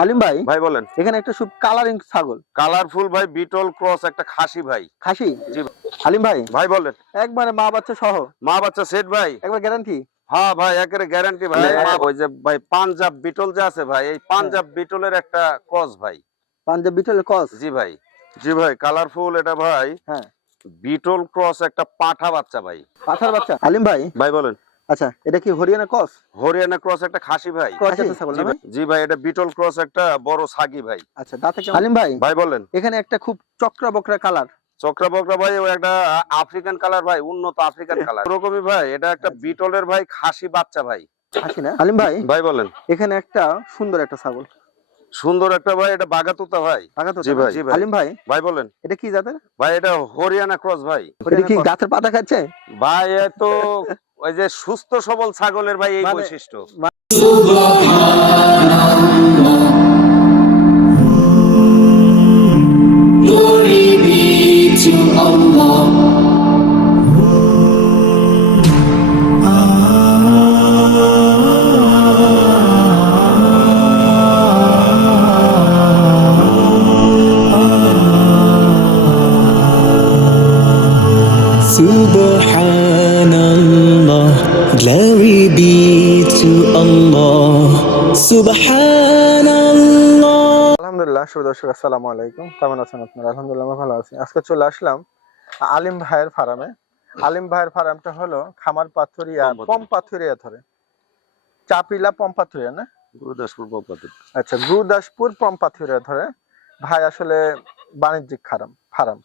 আলিম ভাই ভাই বলেন। এখানে একটা খুব কালারিং ছাগল। কালারফুল ভাই বিটল ক্রস একটা খাসি ভাই। খাসি? জি আলিম ভাই ভাই বলেন। একবারে মা বাচ্চা সহ। মা বাচ্চা সেট ভাই। একবার গ্যারান্টি হ্যাঁ ভাই একেবারে গ্যারান্টি ভাই। হ্যাঁ। ওই যে ভাই পাঞ্জাব বিটল যে আছে ভাই এই পাঞ্জাব বিটলের একটা ক্রস ভাই। পাঞ্জাব বিটলের কস জি ভাই। জি ভাই কালারফুল এটা ভাই। হ্যাঁ। বিটল ক্রস একটা পাঠা বাচ্চা ভাই। পাঠার বাচ্চা। আলিম ভাই ভাই বলেন। আচ্ছা এটা কি হরিয়ানা কস হরিয়ানা ক্রস একটা খাসি ভাই। ক্রস খাসি? জি ভাই? এটা বিটল ক্রস একটা বড় সাগি ভাই। আচ্ছা দাঁতে আলিম ভাই ভাই বলেন। এখানে একটা খুব চক্রা বকরা কালার। চক্রা বকরা ভাই ও একটা আফ্রিকান কালার ভাই উন্নত আফ্রিকান কালার। ওরকমই ভাই এটা একটা বিটলের ভাই খাসি বাচ্চা ভাই। না? আলিম ভাই ভাই বলেন। এখানে একটা সুন্দর একটা ছাগল। সুন্দর একটা ভাই এটা বাগাতুতা ভাই। জি ভাই, আলিম ভাই ভাই বলেন। এটা কি জাতের? ভাই এটা হরিয়ানা ক্রস ভাই। এটা কি গাছের পাতা খাচ্ছে? ভাই এ তো ওই যে সুস্থ সবল ছাগলের ভাই এই মানে- বৈশিষ্ট্য। আলহামদুলিল্লাহ শুভ দর্শক আসসালামু আলাইকুম। কেমন আছেন আপনারা? আলহামদুলিল্লাহ আমি ভালো আছি। আজকে চলে আসলাম আলিম ভাইয়ের ফার্মে। আলিম ভাইয়ের ফার্মটা হলো খামার পাথুরিয়া পম পম পাথুরিয়া ধরে। চাপিলা পম পাথুরিয়া না? গুরুদাসপুর বপাতি আচ্ছা গুরুদাসপুর পম পাথুরিয়া ধরে। ভাই আসলে বাণিজ্যিক ফার্ম ফার্ম।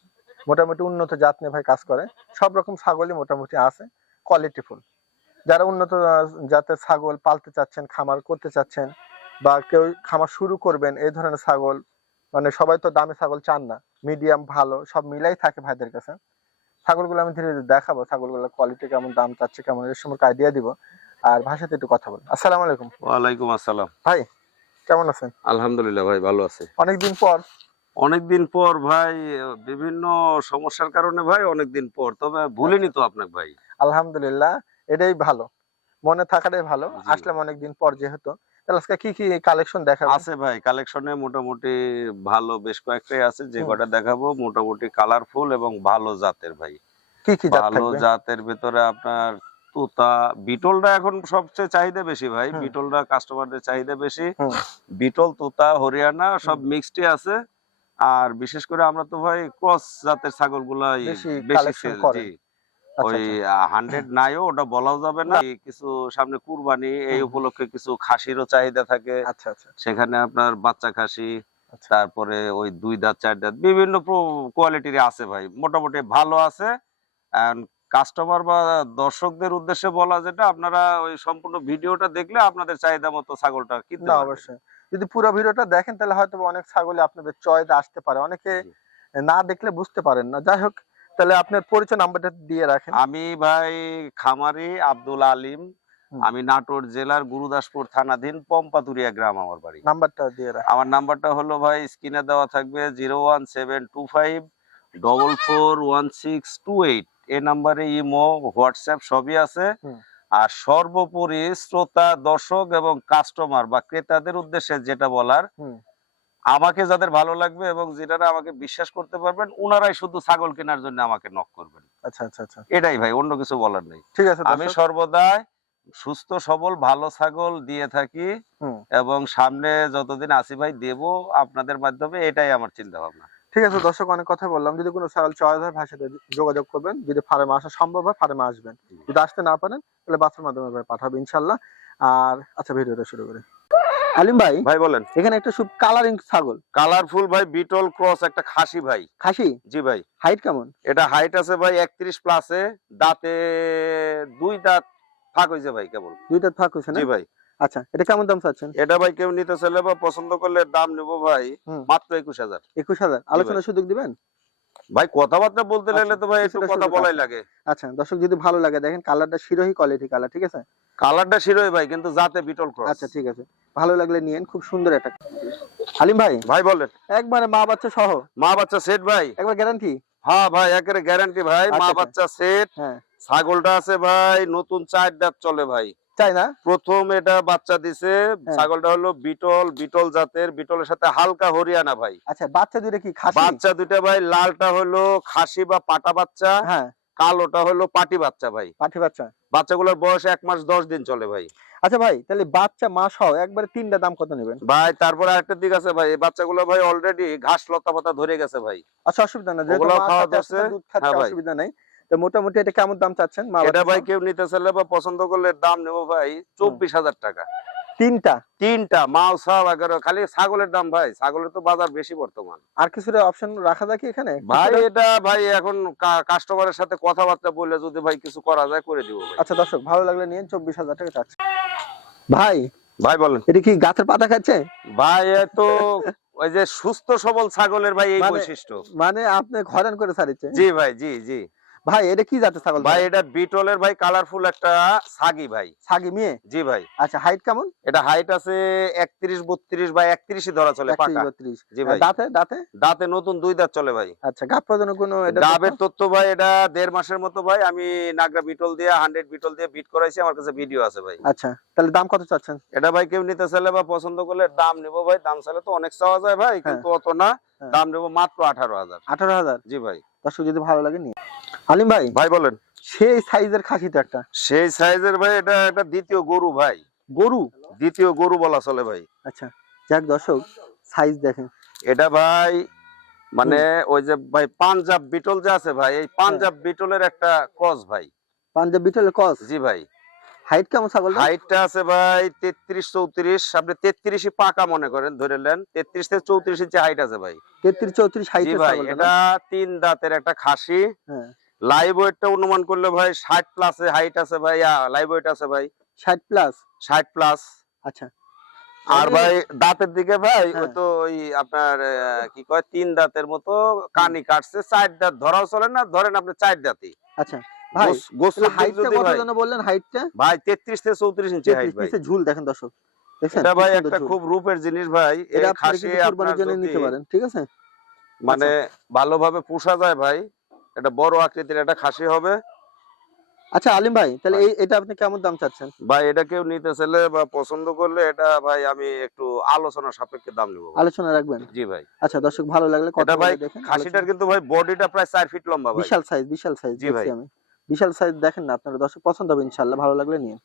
মোটামুটি উন্নত জাত নিয়ে ভাই কাজ করে। সব রকম ছাগলই মোটামুটি আছে কোয়ালিটিফুল যারা উন্নত জাতের ছাগল পালতে চাচ্ছেন খামার করতে চাচ্ছেন বা কেউ খামার শুরু করবেন এই ধরনের ছাগল মানে সবাই তো দামি ছাগল চান না মিডিয়াম ভালো সব মিলাই থাকে ভাইদের কাছে। ছাগলগুলো আমি ধীরে ধীরে দেখাবো ছাগলগুলোর কোয়ালিটি কেমন দাম চাচ্ছে কেমন এর সম্পর্কে আইডিয়া দিব। আর ভাষাতে একটু কথা বলব। আসসালামু আলাইকুম। ওয়ালাইকুম আসসালাম। ভাই কেমন আছেন? আলহামদুলিল্লাহ ভাই ভালো আছে। অনেকদিন পর। অনেকদিন পর ভাই বিভিন্ন সমস্যার কারণে ভাই অনেকদিন পর তবে ভুলিনি তো আপনাকে ভাই। আলহামদুলিল্লাহ এটাই ভালো। মনে থাকাটাই ভালো। আসলাম অনেকদিন পর যেহেতু। তাহলে আজকে কি কি কালেকশন দেখাবো আছে ভাই কালেকশনে মোটামুটি ভালো বেশ কয়েকটাই আছে যে কটা দেখাবো মোটামুটি কালারফুল এবং ভালো জাতের ভাই। কি কি ভালো জাতের ভিতরে আপনার তুতা বিটলটা এখন সবচেয়ে চাহিদা বেশি ভাই। বিটলটা কাস্টমারদের চাহিদা বেশি। বিটল তুতা হরিয়ানা সব মিক্সডই আছে। আর বিশেষ করে আমরা তো ভাই ক্রস জাতের ছাগলগুলা বেশি ওই আচ্ছা। হান্ড্রেড নাইও ওটা বলাও যাবে না। কিছু সামনে কুরবানি এই উপলক্ষে কিছু খাসিরও চাহিদা থাকে। আচ্ছা আচ্ছা সেখানে আপনার বাচ্চা খাসি আচ্ছা। তারপরে ওই দুই দাঁত চার দাঁত বিভিন্ন কোয়ালিটির আছে ভাই। মোটামুটি ভালো আছে। কাস্টমার বা দর্শকদের উদ্দেশ্যে বলা যেটা আপনারা ওই সম্পূর্ণ ভিডিওটা দেখলে আপনাদের চাহিদা মতো ছাগলটা কিনতে অবশ্যই। যদি পুরো ভিডিওটা দেখেন তাহলে হয়তো অনেক ছাগলে আপনাদের চয়েস আসতে পারে। অনেকে না দেখলে বুঝতে পারেন না। যাই হোক তাহলে আপনার পরিচয় নাম্বারটা দিয়ে রাখেন। আমি ভাই খামারি আব্দুল আলিম। আমি নাটোর জেলার গুরুদাসপুর থানাধীন পম্পাতুরিয়া গ্রাম আমার বাড়ি। নাম্বারটা দিয়ে রাখেন। আমার নাম্বারটা হলো ভাই স্ক্রিনে দেওয়া থাকবে zero one seven two five double four one six two eight. এই নাম্বারে ইমো হোয়াটসঅ্যাপ সবই আছে। আর সর্বোপরি শ্রোতা দর্শক এবং কাস্টমার বা ক্রেতাদের উদ্দেশ্যে যেটা বলার। আমাকে যাদের ভালো লাগবে এবং যেটারা আমাকে বিশ্বাস করতে পারবেন ওনারাই শুধু ছাগল কেনার জন্য আমাকে নক করবেন। আচ্ছা আচ্ছা আচ্ছা। এটাই ভাই অন্য কিছু বলার নেই। ঠিক আছে আমি সর্বদাই সুস্থ সবল ভালো ছাগল দিয়ে থাকি এবং সামনে যতদিন আসি ভাই দেব আপনাদের মাধ্যমে এটাই আমার চিন্তা ভাবনা ঠিক আছে দর্শক অনেক কথা বললাম। যদি কোনো ছাগল চয়েস হয় ভাষাতে যোগাযোগ করবেন। যদি ফার্মে আসা সম্ভব হয় ফার্মে আসবেন। যদি আসতে না পারেন তাহলে বাসের মাধ্যমে ভাই পাঠাবো ইনশাল্লাহ। আর আচ্ছা ভিডিওটা শুরু করি। আলিম ভাই ভাই বলেন। এখানে একটা খুব কালারিং ছাগল। কালারফুল ভাই বিটল ক্রস একটা খাসি ভাই। খাসি? জি ভাই। হাইট কেমন? এটা হাইট আছে ভাই একত্রিশ প্লাসে দাঁতে দুই দাঁত ফাঁক হয়েছে ভাই কেবল। দুইটা থাক হয়েছে না? জি ভাই। আচ্ছা এটা কেমন দাম চাচ্ছেন? এটা ভাই কেউ নিতে চাইলে বা পছন্দ করলে দাম নেব ভাই মাত্র একুশ হাজার। একুশ হাজার। আলোচনার সুযোগ দিবেন? ভাই কথাবার্তা বলতে আচ্ছা, লাগলে তো ভাই একটু কথা বলাই লাগে। আচ্ছা দর্শক যদি ভালো লাগে দেখেন কালারটা শিরোহি কোয়ালিটি কালার ঠিক আছে? কালারটা শিরোই ভাই কিন্তু জাতে বিটল ক্রস আচ্ছা ঠিক আছে। ভালো লাগলে নিয়েন খুব সুন্দর একটা আলিম ভাই ভাই বলেন। একবারে মা বাচ্চা সহ। মা বাচ্চা সেট ভাই। একবার গ্যারান্টি হ্যাঁ ভাই একেবারে গ্যারান্টি ভাই আচ্ছা, মা আচ্ছা। বাচ্চা সেট হ্যাঁ। ছাগলটা আছে ভাই নতুন চার দাঁত চলে ভাই। চাই না? প্রথম এটা বাচ্চা দিছে হ্যাঁ। ছাগলটা হলো বিটল বিটল জাতের বিটলের সাথে হালকা হরিয়ানা ভাই। আচ্ছা বাচ্চা দুটো কি খাসি? বাচ্চা দুটা ভাই লালটা হলো খাসি বা পাটা বাচ্চা হ্যাঁ। কালোটা হলো পাটি বাচ্চা ভাই। পাঠি বাচ্চা। বাচ্চাগুলোর বয়স এক মাস দশ দিন চলে ভাই। আচ্ছা ভাই তাহলে বাচ্চা মাস সহ একবারে তিনটা দাম কত নেবেন? ভাই তারপরে আরেকটা দিক আছে ভাই এই বাচ্চাগুলো ভাই অলরেডি ঘাস লতা পাতা ধরে গেছে ভাই। আচ্ছা অসুবিধা না যেহেতু খাওয়া হ্যাঁ। অসুবিধা নাই। তো মোটামুটি এটা কেমন দাম চাচ্ছেন? মা এটা ভাই কেউ নিতে চাইলে বা পছন্দ করলে দাম নেব ভাই চব্বিশ হাজার টাকা। তিনটা? তিনটা মাল সব এগারো খালি ছাগলের দাম ভাই ছাগলের তো বাজার বেশি বর্তমান। আর কিছুটা অপশন রাখা যায় কি এখানে? ভাই এটা ভাই এখন কাস্টমারের সাথে কথাবার্তা বলে যদি ভাই কিছু করা যায় করে দিব আচ্ছা দর্শক ভালো লাগলে নিন চব্বিশ হাজার টাকা চাচ্ছে। ভাই ভাই বলেন। এটা কি গাছের পাতা খাচ্ছে? ভাই এ তো ওই যে সুস্থ সবল ছাগলের ভাই এই মানে- বৈশিষ্ট্য। মানে আপনি ঘরেন করে ছাড়িচ্ছে জি ভাই জি জি। ভাই এটা কি জাতের ছাগল ভাই এটা বিটলের ভাই কালারফুল একটা সাগি ভাই। ছাগি মেয়ে? জি ভাই। আচ্ছা হাইট কেমন? এটা হাইট আছে একত্রিশ বত্রিশ বা একত্রিশই ধরা চলে পাকা। বত্রিশ। জি ভাই। দাঁতে দাঁতে? দাঁতে নতুন দুই দাঁত চলে ভাই। আচ্ছা গাপ প্রদান কোনো এটা ডাবের তথ্য ভাই এটা দেড় মাসের মতো ভাই আমি নাগরা বিটল দিয়ে হান্ড্রেড বিটল দিয়ে বিট করাইছি আমার কাছে ভিডিও আছে ভাই। আচ্ছা তাহলে দাম কত চাচ্ছেন? এটা ভাই কেউ নিতে চাইলে বা পছন্দ করলে দাম নেব ভাই দাম চাইলে তো অনেক চাওয়া যায় ভাই কিন্তু অত না। হ্যাঁ। দাম নেব মাত্র আঠারো হাজার। আঠারো হাজার? জি ভাই। দর্শক যদি ভালো লাগে নিয়ে আলিম ভাই ভাই বলেন। সেই সাইজের খাসি তো একটা। সেই সাইজের ভাই এটা একটা দ্বিতীয় গরু ভাই। গরু? দ্বিতীয় গরু বলা চলে ভাই। আচ্ছা যাক দর্শক সাইজ দেখেন। এটা ভাই মানে ওই যে ভাই পাঞ্জাব বিটল যে আছে ভাই এই পাঞ্জাব বিটলের একটা ক্রস ভাই। পাঞ্জাব বিটলের কস জি ভাই। হাইট কেমন ছাগল হাইটটা আছে ভাই তেত্রিশ চৌত্রিশ। আপনি তেত্রিশই পাকা মনে করেন ধরে নেন। তেত্রিশ থেকে চৌত্রিশ ইঞ্চি হাইট আছে ভাই। তেত্রিশ চৌত্রিশ জি হাইটের ভাই এটা তিন দাঁতের একটা খাসি। হ্যাঁ। লাইভ ওয়েটটা অনুমান করলে ভাই ষাট প্লাস হাইট আছে ভাই। লাইভ ওয়েট আছে ভাই। ষাট প্লাস ষাট প্লাস আচ্ছা। আর ভাই দাঁতের দিকে ভাই ওই হ্যাঁ। তো ওই আপনার কি কয় তিন দাঁতের মতো কানি কাটছে চার দাঁত। ধরাও চলে না ধরেন আপনি চার দাঁতই। আচ্ছা। ভাই গোস- গোস্তের দিক হাইটটা কত যেন বললেন হাইটটা ভাই তেত্রিশ থেকে চৌত্রিশ ইঞ্চি হাইট ভাই। ঝুল দেখেন দর্শক। দেখছেন এটা ভাই একটা খুব রূপের জিনিস ভাই এটা খাসি কুরবানির জন্য নিতে পারেন ঠিক আছে? মানে ভালোভাবে পোষা যায় ভাই এটা বড় আকৃতির একটা খাসি হবে। আচ্ছা আলিম ভাই তাহলে এই এটা আপনি কেমন দাম চাচ্ছেন? ভাই এটা কেউ নিতে চাইলে বা পছন্দ করলে এটা ভাই আমি একটু আলোচনা সাপেক্ষে দাম নেব আলোচনা রাখবেন? জি ভাই। আচ্ছা দর্শক ভালো লাগলে কথা ভাই খাসিটার কিন্তু ভাই বডিটা প্রায় চার ফিট লম্বা ভাই। বিশাল সাইজ বিশাল সাইজ জি ভাই। আমি। বিশাল সাইজ দেখেন না আপনারা দর্শক পছন্দ হবে ইনশাআল্লাহ ভালো লাগলে নিয়ে।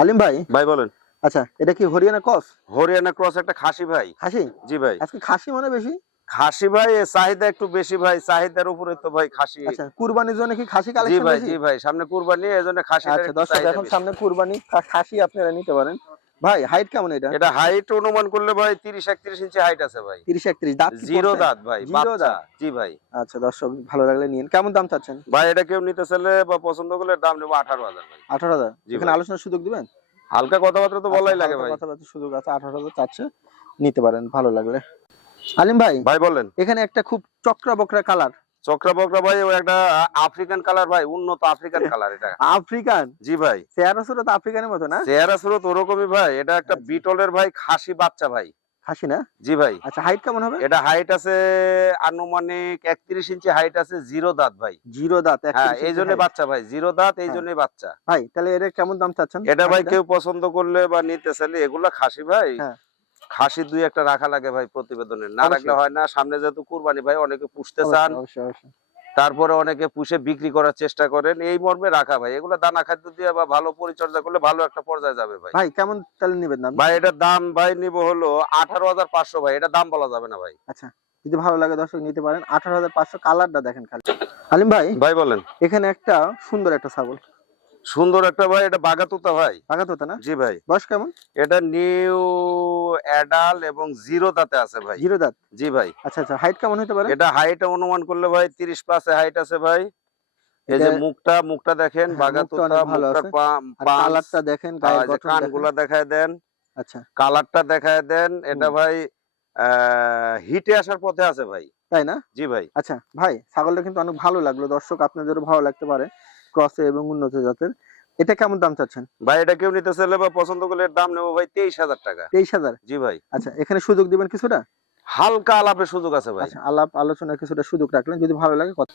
আলিম ভাই? ভাই বলেন। আচ্ছা এটা কি হরিয়ানা ক্রস হরিয়ানা ক্রস একটা খাসি ভাই। খাসি? জি ভাই। আজকে খাসি মানে বেশি? খাসি ভাই চাহিদা একটু বেশি ভাই চাহিদার উপরে তো ভাই খাসি। আচ্ছা কুরবানির জন্য কি খাসি কালেকশন জি ভাই জি ভাই সামনে কুরবানি এজন্য খাসি আচ্ছা দর্শক এখন সামনে কুরবানি খাসি আপনারা নিতে পারেন। ভাই হাইট কেমন এটা? এটা হাইট অনুমান করলে ভাই তিরিশ একত্রিশ ইঞ্চি হাইট আছে ভাই। তিরিশ একত্রিশ দাঁত কি জিরো দাঁত ভাই জিরো দাঁত? জি ভাই। আচ্ছা দর্শক ভালো লাগলে নিন কেমন দাম চাচ্ছেন? ভাই এটা কেউ নিতে চাইলে বা পছন্দ করলে দাম নেব আঠারো হাজার ভাই। আঠারো হাজার? জি এখানে ভাই। আলোচনার সুযোগ দিবেন? হালকা কথাবার্তা তো বলাই আচ্ছা, লাগে হালকা ভাই। কথাবার্তার সুযোগ আছে আঠারো হাজার চাচ্ছে নিতে পারেন ভালো লাগলে। আলিম ভাই ভাই বলেন। এখানে একটা খুব চক্রা বকরা কালার চক্রা বকরা ভাই একটা আফ্রিকান কালার ভাই উন্নত আফ্রিকান কালার এটা। আফ্রিকান? জি ভাই। চেহারা সুরত আফ্রিকানের মতো না? চেহারা স্রোত ওরকমই ভাই এটা একটা আচ্ছা। বিটলের ভাই খাসি বাচ্চা ভাই। খাসি না? জি ভাই। আচ্ছা হাইট কেমন হবে? এটা হাইট আছে আনুমানিক একত্রিশ ইঞ্চি হাইট আছে জিরো দাঁত ভাই। জিরো দাঁত হ্যাঁ এই জন্য বাচ্চা ভাই জিরো দাঁত এই হ্যাঁ। জন্যই বাচ্চা। ভাই তাহলে এর কেমন দাম চাচ্ছেন? এটা ভাই কেউ পছন্দ করলে বা নিতে চাইলে এগুলা খাসি ভাই। হ্যাঁ। খাসি দুই একটা রাখা লাগে ভাই প্রতিবেদনে। না রাখলে হয় না সামনে যেহেতু কুরবানি ভাই অনেকে পুষতে চান। তারপরে অনেকে পুষে বিক্রি করার চেষ্টা করেন এই মর্মে রাখা ভাই। এগুলো দানা খাদ্য দিয়ে বা ভালো পরিচর্যা করলে ভালো একটা পর্যায়ে যাবে ভাই। ভাই কেমন তাহলে নিবেন দাম? ভাই এটার দাম ভাই নিব হলো আঠারো হাজার পাঁচশো ভাই এটা দাম বলা যাবে না ভাই। আচ্ছা যদি ভালো লাগে দর্শক নিতে পারেন আঠারো হাজার পাঁচশো কালারটা দেখেন খালি। আলিম ভাই ভাই বলেন। এখানে একটা সুন্দর একটা ছাগল। সুন্দর একটা ভাই এটা বাগাতুতা ভাই। হতো না? জি ভাই। বয়স কেমন? এটা নিউ অ্যাডাল এবং জিরো দাঁতে আছে ভাই। জিরো দাঁত? জি ভাই। আচ্ছা আচ্ছা। হাইট কেমন হতে পারে? এটা হাইট অনুমান করলে ভাই তিরিশ প্লাসে হাইট আছে ভাই। এই যে মুখটা মুখটা দেখেন হ্যাঁ, বাগাতুতা মুখটা ভালো আছে। পা- কালারটা দেখেন গায়ের গঠন দেখেন। কানগুলা দেখায় দেন। আচ্ছা। কালারটা দেখায় দেন। এটা। ভাই হিটে আসার পথে আছে ভাই। তাই না? জি ভাই। আচ্ছা ভাই ছাগলটা কিন্তু অনেক ভালো লাগল। দর্শক আপনাদেরও ভালো লাগতে পারে। ক্রসে এবং উন্নত জাতের। এটা কেমন দাম চাচ্ছেন? ভাই এটা কেউ নিতে চাইলে বা পছন্দ করলে এর দাম নেব ভাই তেইশ হাজার টাকা। তেইশ হাজার? জি ভাই। আচ্ছা এখানে সুযোগ দিবেন কিছুটা? হালকা আলাপের সুযোগ আছে ভাই। আচ্ছা আলাপ আলোচনার কিছুটা সুযোগ রাখলেন যদি ভালো লাগে কথা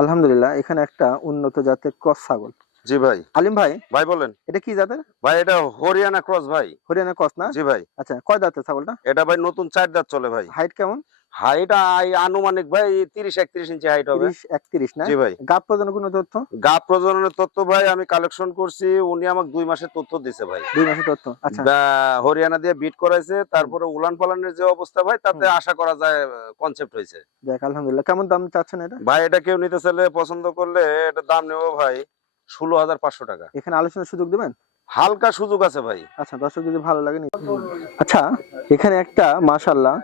আলহামদুলিল্লাহ এখানে একটা উন্নত জাতের ক্রস ছাগল। জি ভাই। আলিম ভাই ভাই বলেন। এটা কি জাতের? ভাই এটা হরিয়ানা ক্রস ভাই। হরিয়ানা ক্রস না? জি ভাই। আচ্ছা কয় দাঁতের ছাগলটা? এটা ভাই নতুন চার দাঁত চলে ভাই। হাইট কেমন? হাইট আনুমানিক ভাই তিরিশ একত্রিশ ইঞ্চি হাইট হবে। একত্রিশ না? জি ভাই। গাপ কোনো তথ্য? প্রজননের তথ্য ভাই আমি কালেকশন করছি উনি আমাকে দুই মাসের তথ্য দিছে ভাই। দুই মাসের তথ্য আচ্ছা। হরিয়ানা দিয়ে বিট করাইছে তারপরে উলান পালানের যে অবস্থা ভাই তাতে আশা করা যায় কনসেপ্ট হয়েছে। দেখ আলহামদুলিল্লাহ। কেমন দাম চাচ্ছেন এটা? ভাই এটা কেউ নিতে চাইলে পছন্দ করলে এটা দাম নেব ভাই ষোলো হাজার পাঁচশো টাকা। এখানে আলোচনার সুযোগ দিবেন? হালকা সুযোগ আছে ভাই। আচ্ছা দর্শক যদি ভালো লাগে আচ্ছা এখানে একটা মাশাল্লাহ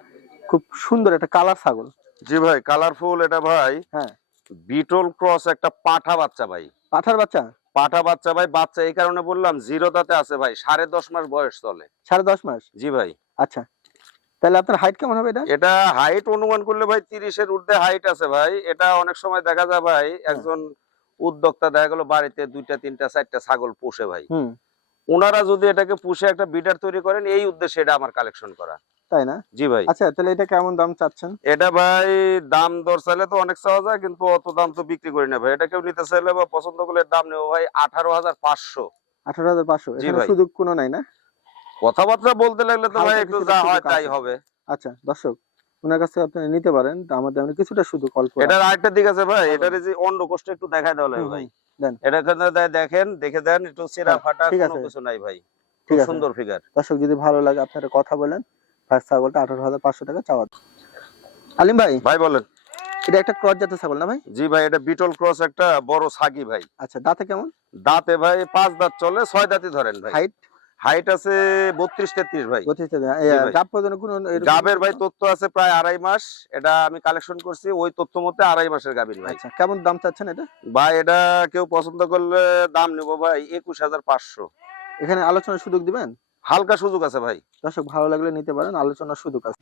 খুব সুন্দর একটা কালার ছাগল। জি ভাই কালারফুল এটা ভাই। হ্যাঁ। বিটল ক্রস একটা পাঠা বাচ্চা ভাই। পাঠার বাচ্চা? পাঠা বাচ্চা ভাই বাচ্চা এই কারণে বললাম জিরো দাতে আছে ভাই সাড়ে দশ মাস বয়স চলে। সাড়ে দশ মাস? জি ভাই। আচ্ছা। তাহলে আপনার হাইট কেমন হবে এটা? এটা হাইট অনুমান করলে ভাই তিরিশের ঊর্ধ্বে হাইট আছে ভাই। এটা অনেক সময় দেখা যায় ভাই একজন উদ্যোক্তা দেখা গেল বাড়িতে দুইটা তিনটা চারটা ছাগল পোষে ভাই। ওনারা যদি এটাকে পুষে একটা বিডার তৈরি করেন এই উদ্দেশ্যে এটা আমার কালেকশন করা। তাই না? জি ভাই। আচ্ছা তাহলে এটা কেমন দাম চাচ্ছেন? এটা ভাই দাম দর চাইলে তো অনেক চাওয়া যায় কিন্তু অত দাম তো বিক্রি করি না ভাই। এটা কেউ নিতে চাইলে বা পছন্দ করলে দাম নেব ভাই আঠারো হাজার পাঁচশো। আঠারো হাজার পাঁচশো। সুযোগ কোনো নাই না? কথাবার্তা বলতে লাগলে তো ভাই একটু যা হয় তাই হবে। আচ্ছা দর্শক ওনার কাছে আপনি নিতে পারেন তা আমাদের আমি কিছুটা সুযোগ অল্প এটার আরেকটা দিক আছে ভাই হ্যাঁ, এটার যে অন্য কষ্ট একটু দেখায় দেওয়া লাগে ভাই। দেন। এটা দে- দেখেন দেখে দেন একটু সেরা হ্যাঁ, ফাটা কোনো কিছু নাই ভাই। ঠিক খুব আছে। সুন্দর ফিগার দর্শক যদি ভালো লাগে আপনারা কথা বলেন ফার্স্ট ছাগলটা আঠারো হাজার পাঁচশো টাকা চাওয়া। আলিম ভাই ভাই বলেন। এটা একটা ক্রস জাতের ছাগল না ভাই? জি ভাই এটা বিটল ক্রস একটা বড় সাগি ভাই। আচ্ছা দাঁতে কেমন? দাঁতে ভাই পাঁচ দাঁত চলে ছয় দাঁতই ধরেন ভাই। হাইট হাইট আছে বত্রিশ তেত্রিশ ভাই। পর্যন্ত কোনো এরকম- গাবের ভাই তথ্য আছে প্রায় আড়াই মাস। এটা আমি কালেকশন করছি ওই তথ্য মতে আড়াই মাসের গাবিন ভাই। আচ্ছা কেমন দাম চাচ্ছেন এটা? ভাই এটা কেউ পছন্দ করলে দাম নেব ভাই একুশ হাজার পাঁচশো। এখানে আলোচনার সুযোগ দিবেন? হালকা সুযোগ আছে ভাই। দর্শক ভালো লাগলে নিতে পারেন আলোচনার সুযোগ আছে।